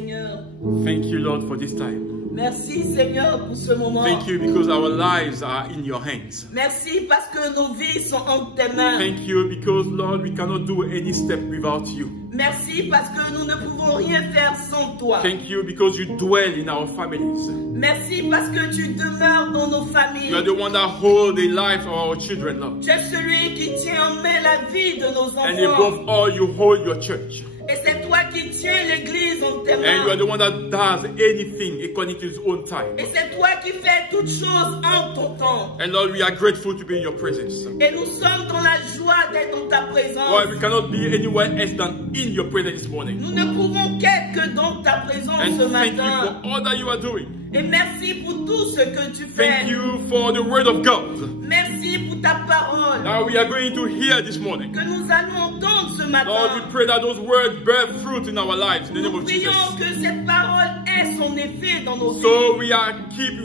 Seigneur. Thank you, Lord, for this time. Merci, Seigneur, pour ce moment. Thank you because our lives are in your hands. Merci parce que nos vies sont entre tes mains. Thank you because, Lord, we cannot do any step without you. Merci parce que nous ne pouvons rien faire sans toi. Thank you because you dwell in our families. Merci parce que tu demeures dans nos familles. You are the one that holds the life of our children, Lord. Tu es celui qui tient en main la vie de nos And enfants. above all, you hold your church. Et c'est toi qui tiens l'église en tes And you are mains. the one that does anything according to his own time. Et c'est toi qui fais toutes choses en ton temps. And Lord, we are grateful to be in your presence. Et nous sommes dans la joie d'être dans ta présence. Lord, we cannot be anywhere else than in your presence this morning. Nous ne pouvons qu'être que dans ta présence And ce thank you matin. for all that you are doing. Et merci pour tout ce que tu Thank fais. you for the word of God Merci pour ta parole that we are going to hear this morning. que nous allons entendre ce Lord, we matin. pray that those words bear fruit in our lives in the name Nous of Jesus. prions que cette parole ait son effet dans nos vies, So we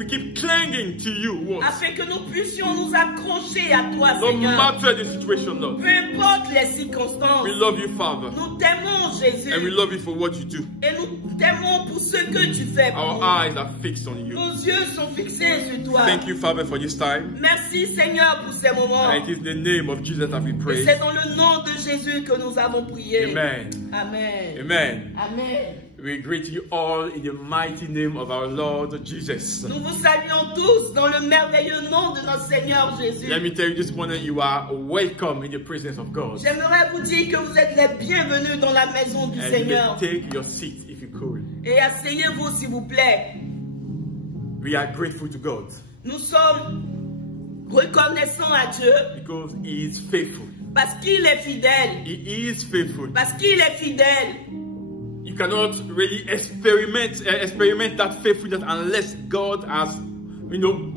keep clinging to you, Lord. afin que nous puissions nous accrocher à toi, No Seigneur. matter the situation, Lord. Peu importe les circonstances, We love you, Father, nous t'aimons, Jésus, and we love you for what you do. et nous t'aimons pour ce que tu fais pour Our nous. eyes are fixed on you. Nos yeux sont fixés sur toi. Thank you, Father, for this time. Merci, Seigneur, pour ces moments. And it is in the name of Jesus that we Et pray. c'est dans le nom de Jésus que nous avons prié. Amen. Amen. Amen. Amen. We greet you all in the mighty name of our Lord Jesus. Nous vous saluons tous dans le merveilleux nom de notre Seigneur Jésus. Let me tell you this morning, you are welcome in the presence of God. J'aimerais vous dire que vous êtes les bienvenus dans la maison du And you Seigneur. may take your seat if you could. Et asseyez-vous s'il vous plaît. We are grateful to God Nous sommes reconnaissants à Dieu because He is faithful. parce qu'il est fidèle. He is faithful. Parce qu'il est fidèle. You cannot really experiment that faithfulness unless God has,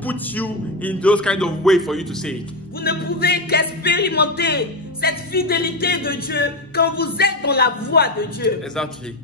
put you in those kind of way for you to say it. Vous ne pouvez qu'expérimenter cette fidélité de Dieu quand vous êtes dans la voie de Dieu. Exactly.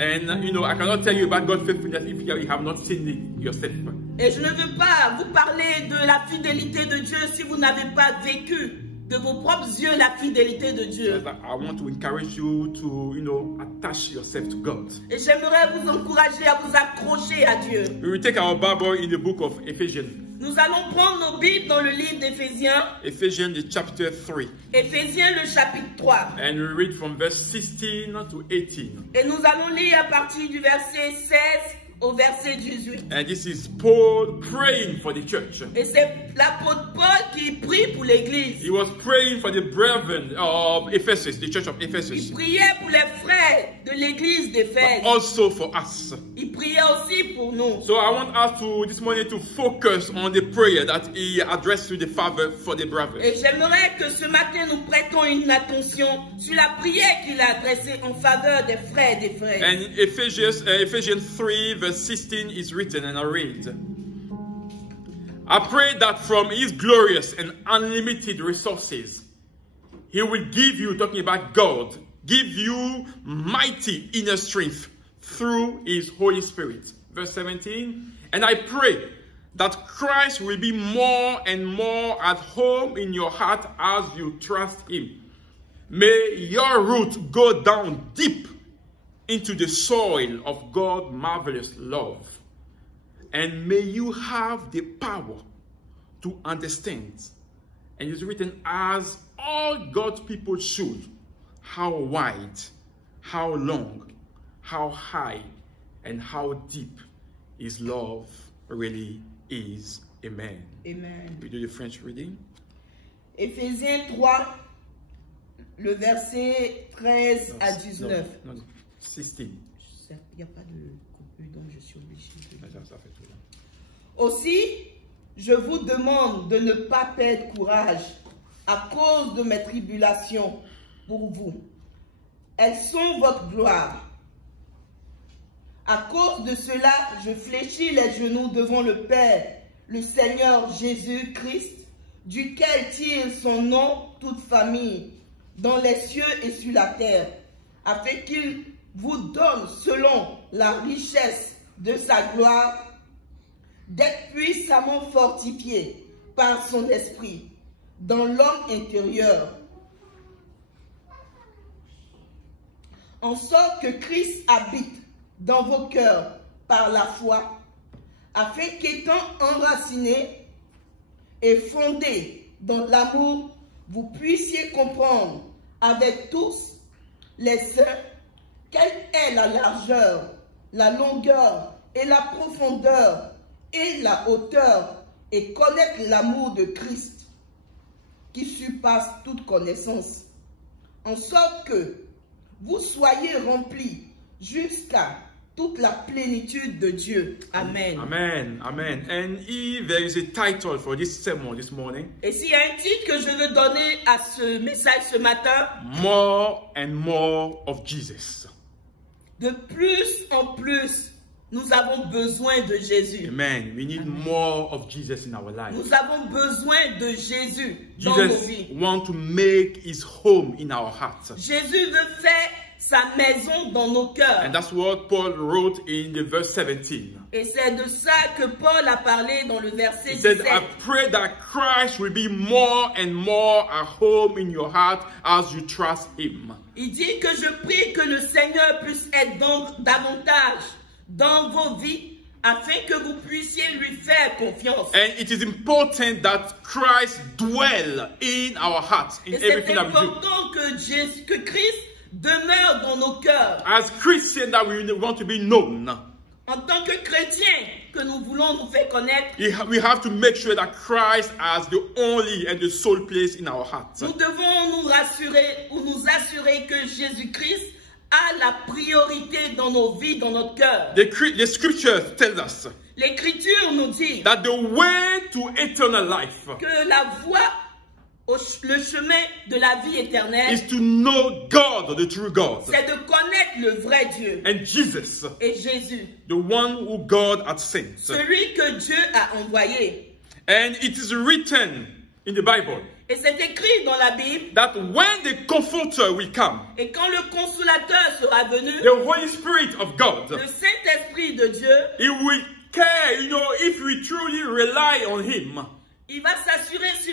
And, I cannot tell you about God's faithfulness if you have not seen it yourself. Et je ne veux pas vous parler de la fidélité de Dieu si vous n'avez pas vécu de vos propres yeux la fidélité de Dieu. I want to encourage you to, attach yourself to God. Et j'aimerais vous encourager à vous accrocher à Dieu. We will take our Bible in the book of Ephesians. Nous allons prendre nos Bibles dans le livre d'Éphésiens. Ephesians, the chapter 3. Éphésiens, le chapitre 3. And we read from verse 16 to 18. Et nous allons lire à partir du verset 16 au verset 18. And this is Paul praying for the church. Et c'est l'apôtre Paul qui prie pour l'église. He was praying for the brethren of Ephesus, the church of Il Ephesus, priait pour les frères de l'église but d'Éphèse. also for us. Il priait aussi pour nous. So I want us to this morning to focus on the prayer that he addressed to the Father for the brethren. Et j'aimerais que ce matin nous prêtons une attention sur la prière qu'il a adressée en faveur des frères et des frères. And Ephesians 3 verse 16 is written, and I read, I pray that from his glorious and unlimited resources, he will give you, talking about God, give you mighty inner strength through his Holy Spirit. Verse 17, and I pray that Christ will be more and more at home in your heart as you trust him. May your root go down deep into the soil of God's marvelous love. And may you have the power to understand. And it's written, as all God's people should, how wide, how long, how high, and how deep his love really is. Amen. Amen. We do the French reading. Éphésiens 3, le verset 13 à 19. No, 16. Il n'y a pas de coupure, donc je suis obligée de... Ça fait tout là. Aussi, je vous demande de ne pas perdre courage à cause de mes tribulations pour vous. Elles sont votre gloire. À cause de cela, je fléchis les genoux devant le Père, le Seigneur Jésus-Christ, duquel tire son nom toute famille, dans les cieux et sur la terre, afin qu'il vous donne, selon la richesse de sa gloire, d'être puissamment fortifié par son esprit dans l'homme intérieur, en sorte que Christ habite dans vos cœurs par la foi, afin qu'étant enracinés et fondés dans l'amour, vous puissiez comprendre avec tous les saints quelle est la largeur, la longueur et la profondeur et la hauteur, et connaître l'amour de Christ qui surpasse toute connaissance, en sorte que vous soyez remplis jusqu'à toute la plénitude de Dieu. Amen. Amen. Amen. And if there is a title for this sermon this morning, et s'il y a un titre que je veux donner à ce message ce matin, More and More of Jesus. De plus en plus, nous avons besoin de Jésus. Amen. We need more of Jesus in our life. Nous avons besoin de Jésus dans nos vies. Jesus wants to make his home in our hearts. Jésus veut faire sa maison dans nos cœurs. And that's what Paul wrote in the verse 17. Et c'est de ça que Paul a parlé dans le verset He said, 17. I pray that Christ will be more and more at home in your heart as you trust him. Il dit que je prie que le Seigneur puisse être donc davantage dans vos vies afin que vous puissiez lui faire confiance. And it is important that Christ dwell in our hearts, in Et c'est everything that we do. important que Christ demeure dans nos cœurs. As Christians that we want to be known, En tant que chrétiens que nous voulons nous faire connaître, we have to make sure that Christ has the only and the sole place in our hearts. nous devons nous rassurer ou nous assurer que Jésus-Christ a la priorité dans nos vies, dans notre cœur. The scriptures tell us L'Écriture nous dit that the way to eternal life que la voie, le chemin de la vie éternelle, is to know God, the true God, c'est de connaître le vrai Dieu and Jesus, et Jésus, the one who God had sent. celui que Dieu a envoyé. And it is written in the Bible Et c'est écrit dans la Bible, that when the Comforter will come, et quand le consolateur sera venu, the Holy Spirit of God, le Saint-Esprit de Dieu, he will care, if we truly rely on him. il va s'assurer si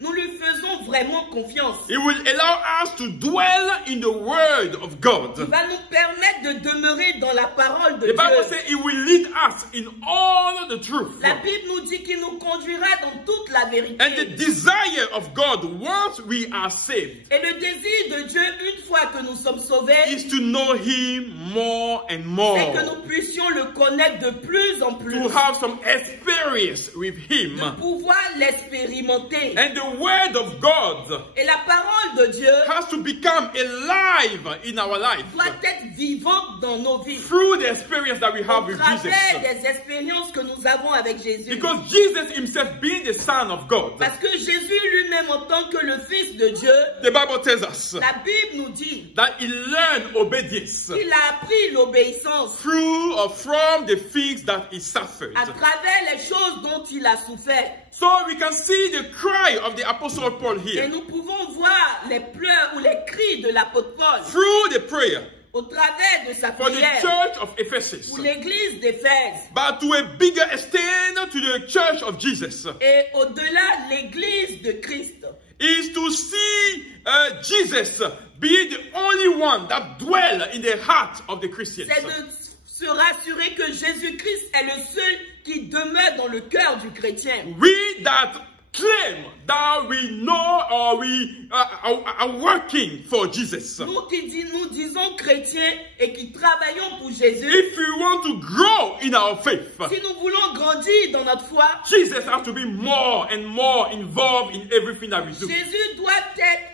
nous lui faisons vraiment confiance. He will allow us to dwell in the Word of God. Il va nous permettre de demeurer dans la parole de The Bible Dieu. says he will lead us in all the truth. La Bible nous dit qu'il nous conduira dans toute la vérité. And the desire of God once we are saved Et le désir de Dieu, une fois que nous sommes sauvés, is to know him more and c'est more. que nous puissions le connaître de plus en plus. To have some experience with him. De pouvoir l'expérimenter. And the Word of God Et la parole de Dieu has to become alive in our life doit être vivante dans nos vies. through the experience that we have Au with travers Jesus. des expériences que nous avons avec Jésus. Because Jesus himself being the Son of God, Parce que Jésus lui-même en tant que le Fils de Dieu, the Bible tells us la Bible nous dit that he learned obedience qu'il a appris l'obéissance through or from the things that he suffered. à travers les choses dont il a souffert. So we can see the cry of the Apostle Paul Et here nous pouvons voir les pleurs ou les cris de l'apôtre Paul through the prayer au travers de sa for the prière church of Ephesus, pour l'église d'Éphèse but to a bigger extent to the church of Jesus, et au-delà l'église de Christ. is to see Jesus be the only one that dwell in the heart of the Christians. C'est de se rassurer que Jésus-Christ est le seul qui demeure dans le cœur du chrétien. We that claim that we know or we are working for Jesus. Nous qui nous disons chrétiens et qui travaillons pour Jésus, If we want to grow in our faith, si nous voulons grandir dans notre foi, Jesus has to be more and more involved in everything that we do. Jésus doit être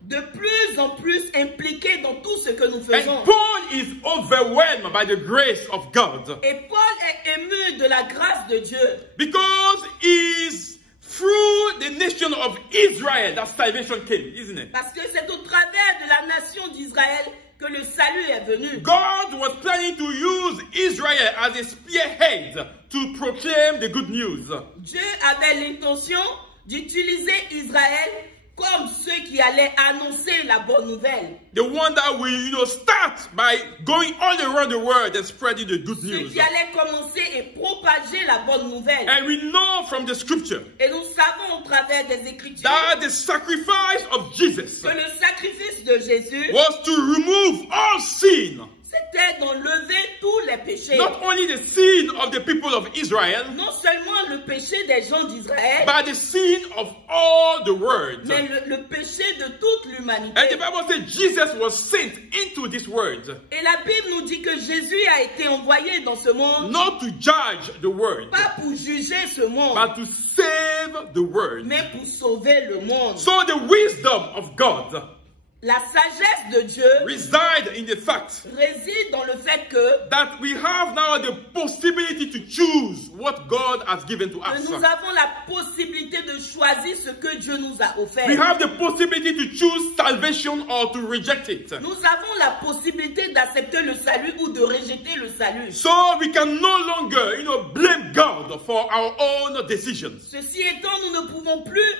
de plus en plus impliqué dans tout ce que nous faisons. And Paul is overwhelmed by the grace of God Et Paul est ému de la grâce de Dieu. because it is through the nation of Israel that salvation came, isn't it? Parce que c'est au travers de la nation d'Israël que le salut est venu. God was planning to use Israel as a spearhead to proclaim the good news. Dieu avait l'intention d'utiliser Israël comme ceux qui allaient annoncer la bonne nouvelle. The one that will, start by going all around the world and spreading the good Ceux news. qui allaient commencer et propager la bonne nouvelle. And we know from the scripture Et nous savons au travers des Écritures that the sacrifice of Jesus que le sacrifice de Jésus, was to remove all sin c'était d'enlever tous les péchés. Not only the sin of the people of Israel, Non seulement le péché des gens d'Israël, but the sin of all the world. mais le péché de toute l'humanité. And the Bible says Jesus was sent into this world, Et la Bible nous dit que Jésus a été envoyé dans ce monde, not to judge the world, pas pour juger ce monde, but to save the world. mais pour sauver le monde. So the wisdom of God La sagesse de Dieu resides in the fact réside dans le fait que that we have now the possibility to choose what God has given to us. nous avons la possibilité de choisir ce que Dieu nous a offert. We have the possibility to choose salvation or to reject it. Nous avons la possibilité d'accepter le salut ou de rejeter le salut. So we can no longer, blame God for our own decisions. Ceci étant, nous ne pouvons plus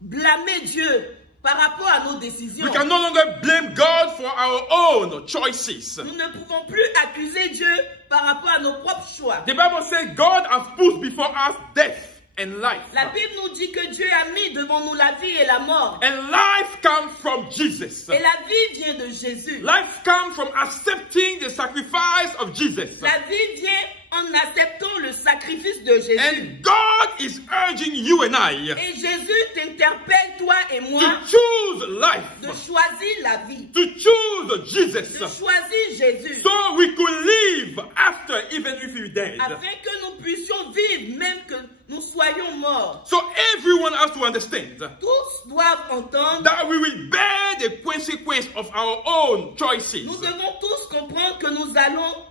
blâmer Dieu par rapport à nos décisions. We can no longer blame God for our own choices. Nous ne pouvons plus accuser Dieu par rapport à nos propres choix. The Bible says God has put before us death and life. La Bible nous dit que Dieu a mis devant nous la vie et la mort. And life comes from Jesus. Et la vie vient de Jésus. Life comes from accepting the sacrifice of Jesus. La vie vient en acceptant le sacrifice de Jésus. And God is urging you and I Et Jésus t'interpelle, toi et moi, to choose life, de choisir la vie, to choose Jesus, de choisir Jésus, so we could live after even if we're dead. afin que nous puissions vivre même que nous soyons morts. So everyone has to understand Tous doivent entendre, that we will bear the consequence of our own choices. nous devons tous comprendre que nous allons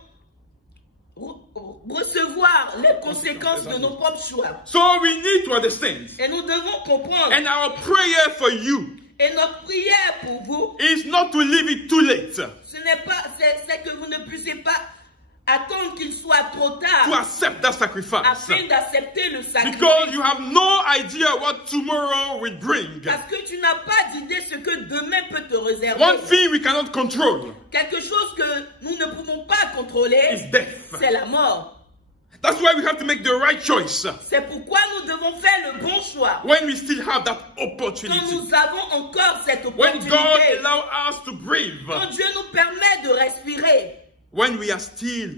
recevoir les conséquences de nos propres choix. So we need to understand. Et nous devons comprendre. And our prayer for you Et notre prière pour vous, is not to leave it too late, ce n'est pas, c'est que vous ne puissiez pas attendre qu'il soit trop tard to accept that sacrifice. afin d'accepter le sacrifice. Because you have no idea what tomorrow will bring. Parce que tu n'as pas d'idée ce que demain peut te réserver. One thing we cannot control Quelque chose que nous ne pouvons pas contrôler, is death. c'est la mort. That's why we have to make the right choice C'est pourquoi nous devons faire le bon choix. when we still have that Quand opportunity. nous avons encore cette When God opportunité, allows us to breathe. quand Dieu nous permet de respirer, When we are still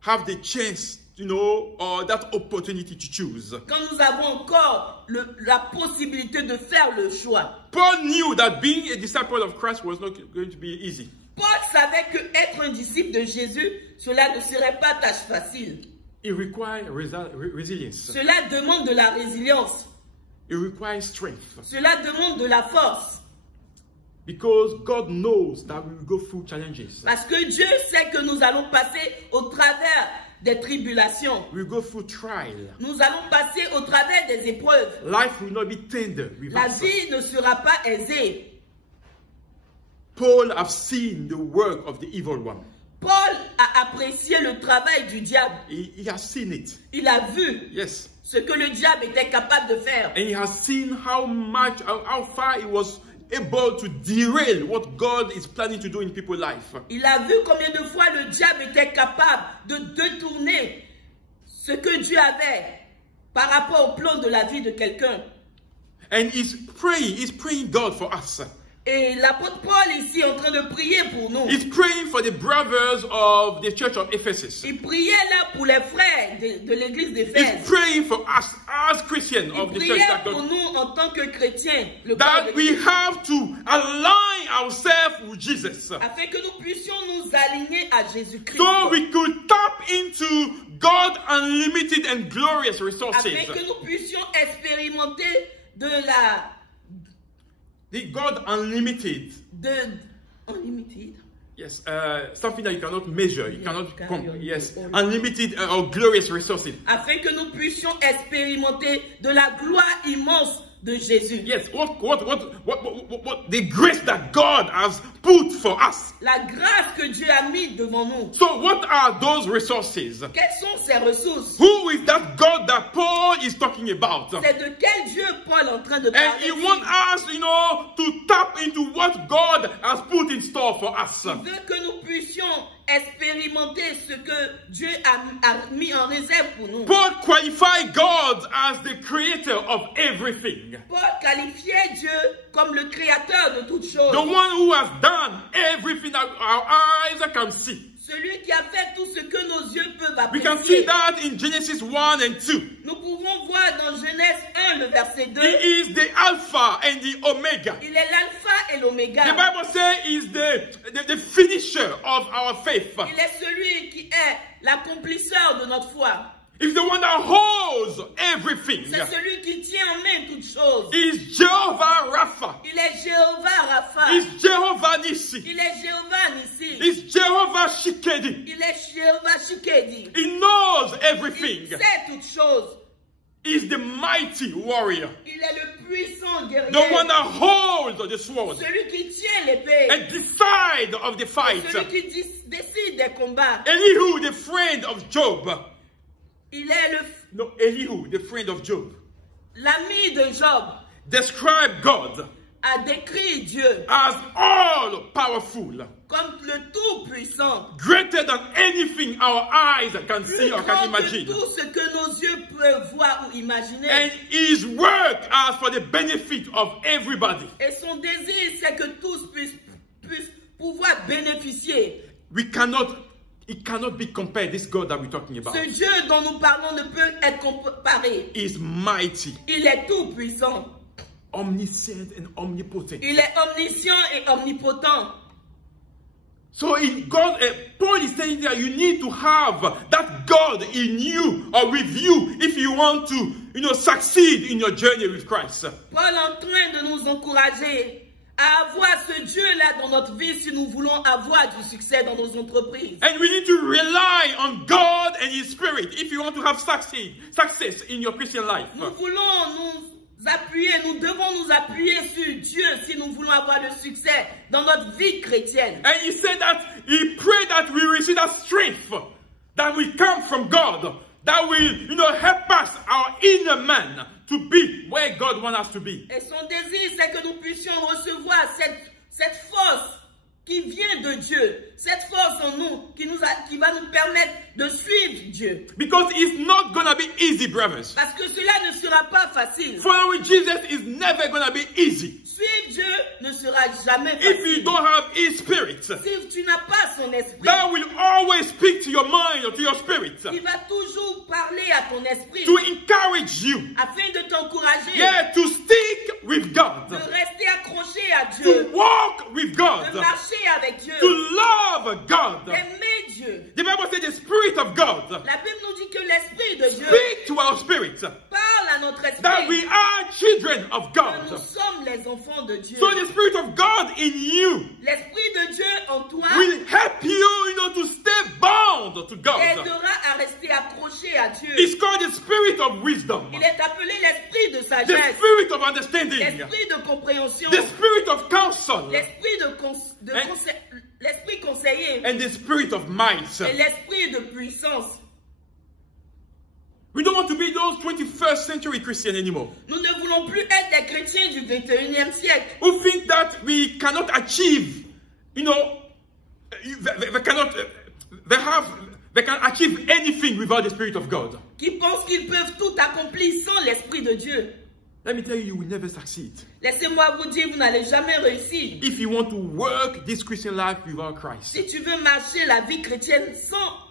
have the chance, or that opportunity to choose. quand nous avons encore la possibilité de faire le choix. Paul knew that being a disciple of Christ was not going to be easy. Paul savait que être un disciple de Jésus, cela ne serait pas tâche facile. It requires resilience. Cela demande de la résilience. It requires strength. Cela demande de la force. Because God knows that we will go through challenges. Parce que Dieu sait que nous allons passer au travers des tribulations. We will go through trial. Nous allons passer au travers des épreuves. Life will not be tender with La us. vie ne sera pas aisée. Paul has seen the work of the evil one. Paul a apprécié le travail du diable. He has seen it. Il a vu Yes. ce que le diable était capable de faire. And he has seen how far he was able to derail what God is planning to do in people's life. Il a vu combien de fois le diable était capable de détourner ce que Dieu avait par rapport au plan de la vie de quelqu'un. And he's praying God for us. Et l'apôtre Paul ici est en train de prier pour nous. He's praying for the brothers of the church of Ephesus. Il priait là pour les frères de l'église He's d'Éphèse. praying for us as Christians Il of the church priait that, pour God, nous en tant que chrétiens, le corps de that we Christ, have to align ourselves with Jesus. afin que nous puissions nous aligner à Jésus-Christ. So we could tap into God's unlimited and glorious resources. Afin que nous puissions expérimenter de la... The God unlimited. Unlimited. Yes, something that you cannot measure, you cannot carry yes, on. unlimited or glorious resources. Afin que nous puissions expérimenter de la gloire immense de Jésus. Yes, what the grace that God has put for us. La grâce que Dieu a mise devant nous. So what are those resources? Quelles sont ces ressources? Who is that God that Paul is talking about? C'est de quel Dieu Paul est en train de And parler? he wants us, to tap into what God has put in store for us. Il veut que nous puissions expérimenter expérimenter ce que Dieu a mis en réserve pour nous. Paul qualified God as the creator of everything. Paul qualifiait Dieu comme le créateur de toutes choses. The one who has done everything that our eyes can see. Celui qui a fait tout ce que nos yeux peuvent We can see apprécier. that in Genesis 1 and 2. Nous pouvons voir dans Genèse 1, le verset 2. He is the Alpha and the Omega. Il est l'alpha et l'oméga. The Bible says he is the finisher of our faith. Il est celui qui est l'accomplisseur de notre foi. He's the one that holds everything. C'est celui qui tient en main toutes choses. He's Jehovah Rapha. Il est Jéhovah Rapha. He's Jehovah Nissi. Il est Jéhovah Nissi. He's Jehovah Shikedi. Il est Jéhovah Shikedi. He knows Il everything. sait toutes choses. He's the mighty warrior. Il est le puissant guerrier. The one that holds the sword Celui qui tient l'épée. and decide of the fight. Celui qui décide des combats. Elihu, the friend of Job. Il est No, Elihu, the friend of Job, l'ami de Job. described God A décrit Dieu as all powerful, comme le tout-puissant. greater than anything our eyes can Plus see or grand can que imagine. tout ce que nos yeux peuvent voir ou imaginer. And his work as for the benefit of everybody. Et son désir, c'est que tous puissent pouvoir bénéficier. It cannot be compared, this God that we're talking about. Ce Dieu dont nous parlons ne peut être comparé. Is mighty, Il est tout-puissant. omniscient and omnipotent. Il est omniscient et omnipotent. So Paul is saying that you need to have that God in you or with you if you want to, succeed in your journey with Christ. Paul est en train de nous encourager à avoir ce Dieu-là dans notre vie si nous voulons avoir du succès dans nos entreprises. And we need to rely on God and His Spirit if you want to have success in your Christian life. Nous devons nous appuyer sur Dieu si nous voulons avoir le succès dans notre vie chrétienne. And he said that he prayed that we receive that strength that will come from God, that will, help us, our inner man, to be where God wants us to be. Et son désir, c'est que nous puissions recevoir cette force qui vient de Dieu, cette force en nous qui va nous permettre de suivre Dieu. Because it's not going to be easy, brothers. Parce que cela ne sera pas facile. Following Jesus is never going to be easy. Suivre Dieu ne sera jamais If you facile. don't have His Spirit, Si tu n'as pas son esprit, that will always speak to your mind or to your spirit il va toujours parler à ton esprit to encourage you, afin de t'encourager, to stick with God, de rester accroché à to Dieu, walk with God, de marcher avec Dieu, to love God. d'aimer Dieu. The Bible says the Spirit of God La Bible nous dit que l'Esprit de Dieu speak to our spirit parle à notre that we esprit are children of que God. nous sommes les enfants de Dieu. So the Spirit of God in you L'Esprit de Dieu en toi will help you, to stay bound to God. aidera à rester accroché à Dieu. It's called the Spirit of wisdom, Il est appelé l'Esprit de the sagesse, Spirit of understanding, l'Esprit de compréhension, the Spirit of counsel, l'Esprit conseiller and the Spirit of might. et l'Esprit de puissance. We don't want to be those 21st century Christians anymore Nous ne voulons plus être des chrétiens du 21e siècle who think that we cannot achieve, they can achieve anything without the Spirit of God. qui pensent qu'ils peuvent tout accomplir sans l'Esprit de Dieu. Let me tell you, you will never succeed Laissez-moi vous dire, vous n'allez jamais réussir. if you want to work this Christian life without Christ, Si tu veux marcher la vie chrétienne sans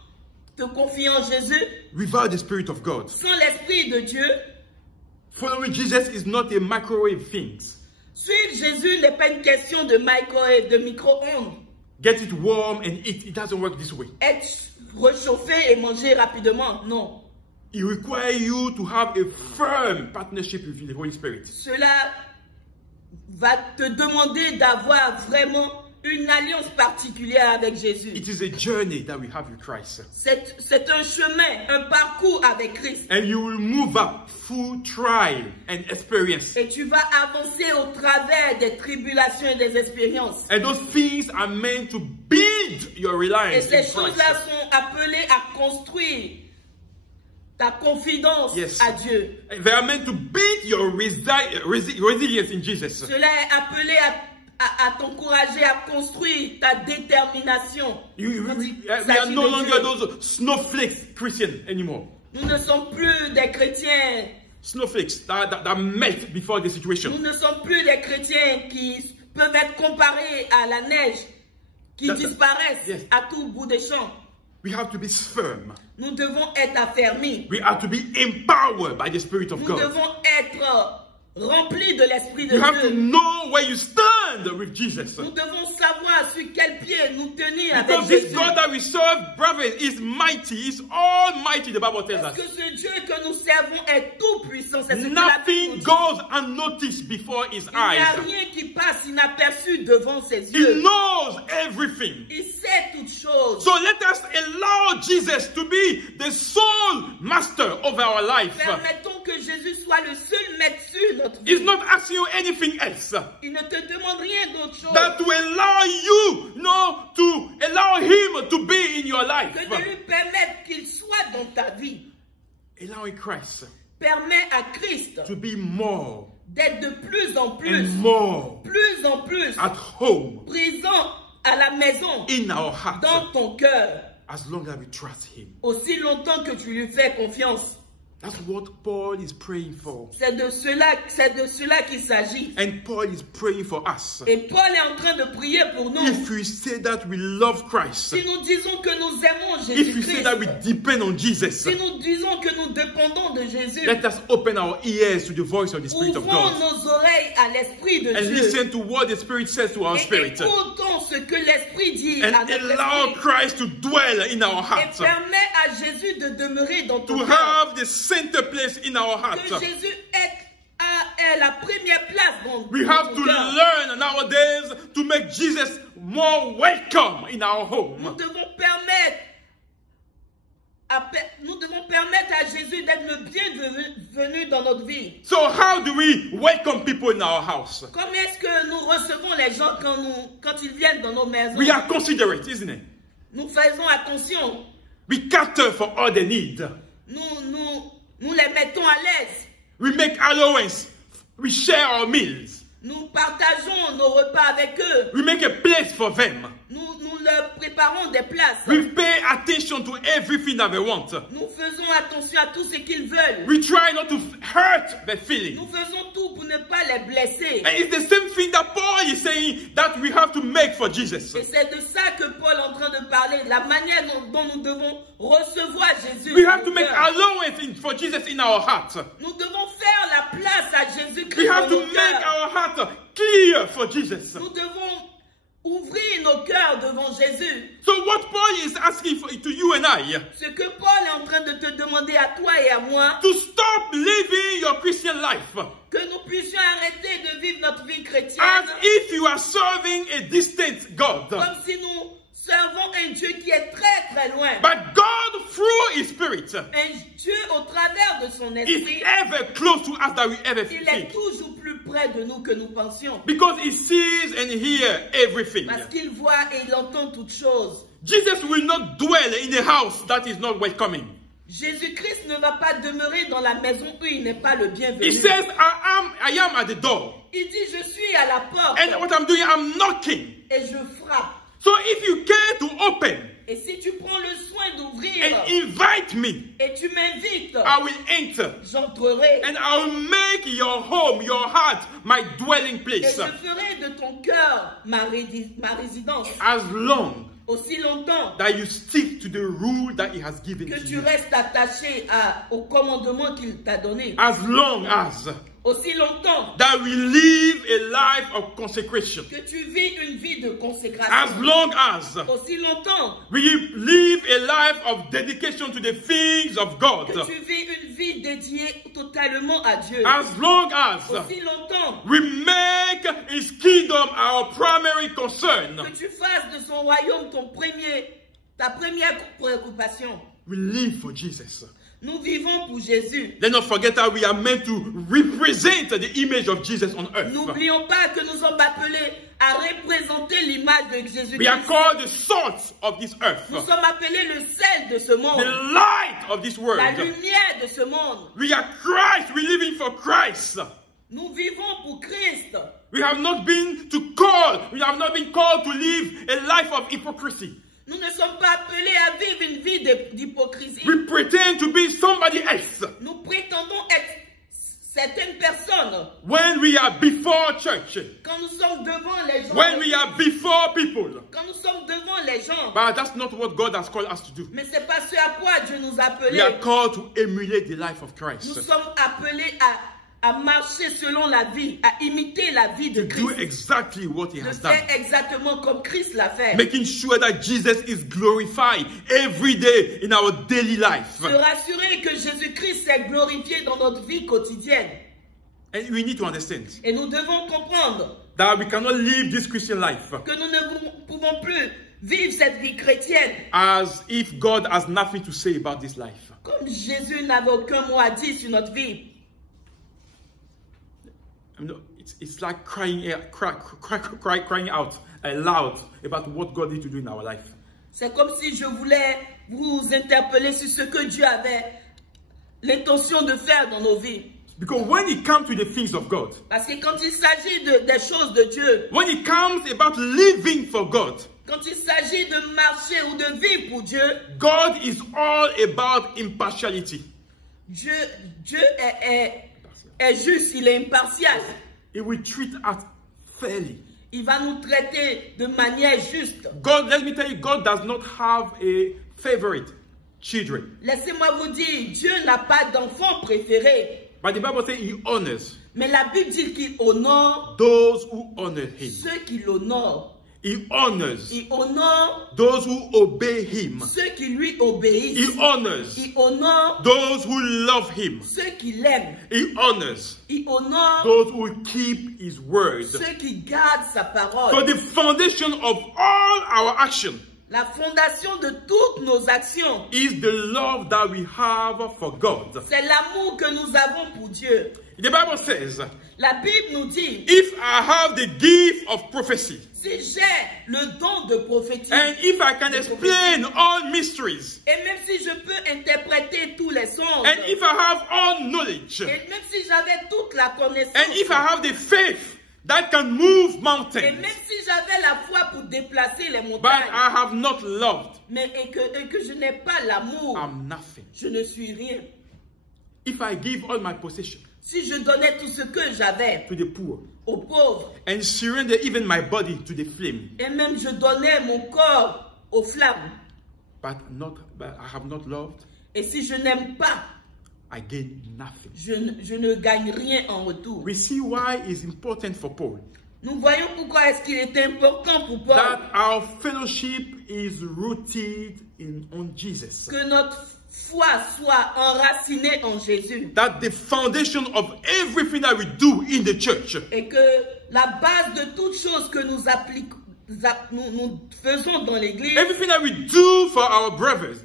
te confier en Jésus, without the Spirit of God. sans l'Esprit de Dieu, Following Jesus is not a microwave thing. suivre Jésus n'est pas une question de micro-ondes. Get it warm and eat. It doesn't work this way. Être réchauffé et manger rapidement, non. It requires you to have a firm partnership with the Holy Spirit. Cela va te demander d'avoir vraiment une alliance particulière avec Jésus. It is a journey that we have with Christ. C'est un chemin, un parcours avec Christ. And you will move up through trial and experience. Et tu vas avancer au travers des tribulations et des expériences. And those things are meant to build your Et reliance ces in Christ. choses-là sont appelées à construire ta confidence à Dieu. They are meant to build your resilience in Jesus. Cela est appelé à t'encourager à construire ta détermination. We are no longer those snowflakes Christian anymore. Nous ne sommes plus des chrétiens. Snowflakes that melt before the situation. Nous ne sommes plus des chrétiens qui peuvent être comparés à la neige, qui disparaissent à tout bout des champs. We have to be firm. Nous devons être affermis. We have to be empowered by the Spirit of Nous God. devons être remplis de l'Esprit de You have to Dieu. know where you stand with Jesus. Nous devons savoir sur quel pied nous tenir avec Because this Jésus. God that we serve, brothers, is mighty, is almighty, the Bible tells Parce us. que ce Dieu que nous servons est tout puissant. C'est ce que la Bible nous Nothing dit. goes unnoticed before his Il n'y a eyes. rien qui passe inaperçu devant ses He yeux. knows everything. Il sait toutes choses. So let us allow Jesus to be the sole master of our life. Permettons que Jésus soit le seul maître sur notre He's vie. not asking you anything else. Il ne te demande rien d'autre chose That to allow you, no, to allow him to be in your life. que de lui permettre qu'il soit dans ta vie. Allowing Christ Permets à Christ to be more d'être de plus en plus, and more at at home présent à la maison, in our heart, dans ton cœur, as long as we trust him. aussi longtemps que tu lui fais confiance. That's what Paul is praying for. C'est de cela qu'il s'agit. And Paul is praying for us. Et Paul est en train de prier pour nous. If we say that we love Christ, Si nous disons que nous aimons if we say Jésus-Christ, that we depend on Jesus, si nous disons que nous dépendons de Jésus, let us open our ears to the voice of the Spirit of ouvrons God nos oreilles à l'Esprit de and Dieu. listen to what the Spirit says to our Et spirit écoutons ce que l'Esprit dit à and notre allow esprit. Christ to dwell in our Et hearts, permets à Jésus de demeurer dans ton to cœur. have the center place in our hearts. Que Jésus ait la première place dans We have ton to cœur. learn nowadays to make Jesus more welcome in our Nous home. devons permettre à Jésus d'être le bienvenu dans notre vie. So how do we welcome people in our house? Comment est-ce que nous recevons les gens quand ils viennent dans nos maisons? We are considerate, isn't it? Nous faisons attention. We cater for all they need. Nous les mettons à l'aise. We make allowance. We share our meals. Nous partageons nos repas avec eux. We make a place for them. Nous leur préparons des places. We pay attention to everything that they want. Nous faisons attention à tout ce qu'ils veulent. We try not to hurt their feelings. Nous faisons tout pour ne pas les blesser. And it's the same thing that Paul is saying that we have to make for Jesus. Et c'est de ça que Paul est en train de parler, la manière dont nous devons recevoir Jésus. We dans have nos to make cœurs. allowance for Jesus in our heart. Nous devons faire la place à We Jésus-Christ have dans to nos make cœurs. our heart clear for Jesus. Nous devons ouvrir nos cœurs devant Jésus. So what Paul is asking to you and I, Ce que Paul est en train de te demander à toi et à moi, to stop living your Christian life que nous puissions arrêter de vivre notre vie as chrétienne if you are serving a distant God. comme si nous servons un Dieu qui est très très loin. But God, through His Spirit, Un Dieu au travers de son is esprit, ever close to us than we ever il est think. toujours plus près de nous que nous pensions. Because He sees and hears everything. Parce qu'il voit et il entend toutes choses. Jesus will not dwell in a house that is not welcoming. Jésus-Christ ne va pas demeurer dans la maison où il n'est pas le bienvenu. He says, I am at the door. Il dit, je suis à la porte And what I'm doing, I'm knocking. et je frappe. So if you care to open Et si tu prends le soin d'ouvrir and invite me, et tu m'invites, I will enter. j'entrerai And I will make your home, your heart, my dwelling et place. je ferai de ton cœur ma résidence. As long Aussi longtemps that you stick to the rule that He has given que to tu you. restes attaché au commandement qu'il t'a donné. As long as Aussi longtemps that we live a life of consecration. que tu vis une vie de As consécration. long as Aussi longtemps we live a life of dedication to the things of God. que tu vis une vie dédiée totalement à Dieu. As long as Aussi longtemps we make His kingdom our primary concern, que tu fasses de son royaume ta première préoccupation. we live for Jesus. Nous vivons pour Jésus. Let's not forget that we are meant to represent the image of Jesus on earth. N'oublions pas que nous sommes appelés à représenter l'image de Jésus-Christ. We are called the salt of this earth, Nous sommes appelés le sel de ce monde, the light of this world. la lumière de ce monde. We are Christ. We're living for Christ. Nous vivons pour Christ. We have not been called to live a life of hypocrisy. Nous ne sommes pas appelés à vivre une vie d'hypocrisie. We pretend to be somebody else. Nous prétendons être certaines personnes. When we are before church. Quand nous sommes devant les gens. When we are before people. Quand nous sommes devant les gens. But that's not what God has called us to do. Mais c'est pas ce à quoi Dieu nous a appelés. We are called to emulate the life of Christ. Nous sommes appelés à marcher selon la vie, à imiter la vie de Christ. Do exactly what he has done. De faire exactement comme Christ l'a fait. Making sure that Jesus is glorified every day in our daily life. Se rassurer que Jésus-Christ est glorifié dans notre vie quotidienne. And we need to understand. Et nous devons comprendre that we cannot live this Christian life. Que nous ne pouvons plus vivre cette vie chrétienne. As if God has nothing to say about this life. Comme Jésus n'avait aucun mot à dire sur notre vie. It's like crying out loud about what God needs to do in our life. C'est comme si je voulais vous interpeller sur ce que Dieu avait l'intention de faire dans nos vies. Because when it comes to the things of God, parce que quand il s'agit des choses de Dieu, when it comes about living for God, quand il s'agit de marcher ou de vivre pour Dieu, God is all about impartiality. Dieu est juste, il est impartial. He will treat us fairly. Il va nous traiter de manière juste. God, let me tell you, God does not have a favorite children. Laissez-moi vous dire, Dieu n'a pas d'enfant préféré. But the Bible says he honors. Mais la Bible dit qu'il honore those who honor him. Ceux qui l'honorent. He honors. Il honore those who obey him. Ceux qui lui obéissent. He honors. Il honore those who love him. Ceux qui l'aiment. He honors. Il honore those who keep his word. Ceux qui gardent sa parole. So the foundation of all our action. La fondation de toutes nos actions is the love that we have for God. C'est l'amour que nous avons pour Dieu. The Bible says, la Bible nous dit, if I have the gift of prophecy, si j'ai le don de prophétie, and if I can explain all mysteries, et même si je peux interpréter tous les songes, and if I have all knowledge, et même si j'avais toute la connaissance, and if I have the faith that can move mountains, et même si j'avais la foi pour déplacer les montagnes, but I have not loved, mais et que je n'ai pas l'amour, I'm nothing. Je ne suis rien. If I give all my possessions, si je donnais tout ce que j'avais to the poor, aux pauvres, and surrender even my body to the flame, et même je donnais mon corps aux flammes, but I have not loved, et si je n'aime pas, I gain nothing. Je ne gagne rien en retour. We see why it's important for Paul. Nous voyons pourquoi est-ce qu'il est important pour Paul. That our fellowship is rooted on Jesus. Que notre foi soit enracinée en Jésus. That the foundation of everything that we do in the church. Et que la base de toutes choses que nous appliquons, nous faisons dans l'église. Everything that we do for our brothers.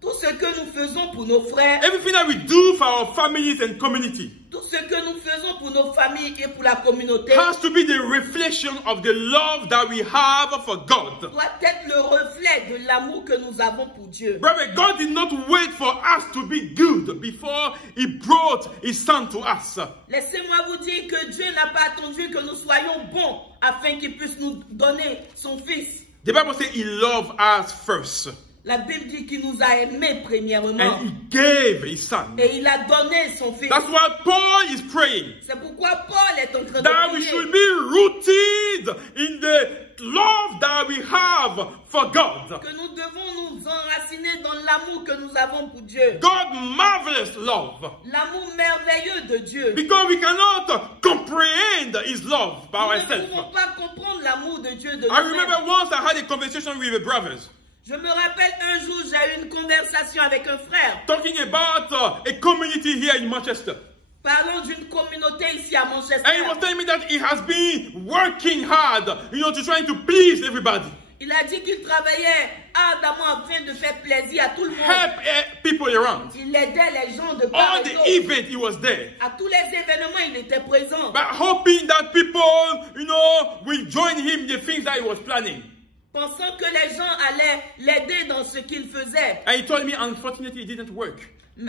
Tout ce que nous faisons pour nos frères. Everything that we do for our families and community. Tout ce que nous faisons pour nos familles et pour la communauté. Has to be the reflection of the love that we have for God. Doit être le reflet de l'amour que nous avons pour Dieu. Brother, God did not wait for us to be good before He brought His Son to us. Laissez-moi vous dire que Dieu n'a pas attendu que nous soyons bons afin qu'il puisse nous donner son Fils. The Bible says He loved us first. La Bible dit qu'il nous a aimés premièrement. And He gave His Son. Et il a donné son Fils. That's why Paul is praying. C'est pourquoi Paul est en train de that prier. We should be rooted in the love that we have for God. Que nous devons nous enraciner dans l'amour que nous avons pour Dieu. God marvelous love. L'amour merveilleux de Dieu. Because we cannot comprehend His love by ourselves. Nous ne pouvons pas comprendre l'amour de Dieu de I nous-mêmes. remember once I had a conversation with the brothers. Je me rappelle un jour, j'ai eu une conversation avec un frère. Talking about a community here in Manchester. Parlons d'une communauté ici à Manchester. And he was telling me that he has been working hard, to trying to please everybody. Il a dit qu'il travaillait ardemment afin de faire plaisir à tout le monde. Help people around. Il aidait les gens de part All et the d'autre. events he was there. À tous les événements, il était présent. But hoping that people, will join him in the things that he was planning. pensant que les gens allaient l'aider dans ce qu'il faisait. And he told me, unfortunately, it didn't work.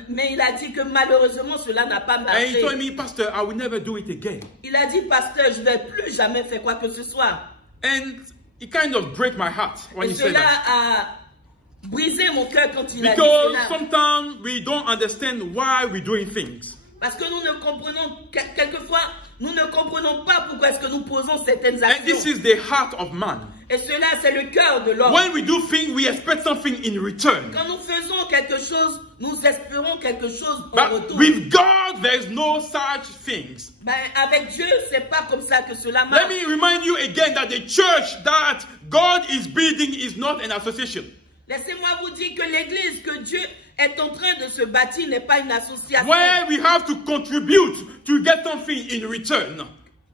Mais il a dit que malheureusement, cela n'a pas And he marché. told me, Pastor, I will never do it again. Il a dit, pasteur, je ne vais plus jamais faire quoi que ce soit. And it kind of broke my heart when Et he said cela that. a brisé mon cœur quand il a dit Because cela. sometimes we don't understand why we're doing things. Parce que nous ne comprenons, quelquefois, nous ne comprenons pas pourquoi est-ce que nous posons certaines And this actions. is the heart of man. Et cela, c'est le cœur de l'homme. When we do things, we expect something in return. Quand nous faisons quelque chose, nous espérons quelque chose en But retour. with God, there is no such things. Ben, avec Dieu, c'est pas comme ça que cela Let marche. me remind you again that the church that God is building is not an association. Laissez-moi vous dire que l'église que Dieu est en train de se bâtir n'est pas une association. Where we have to contribute to get something in return.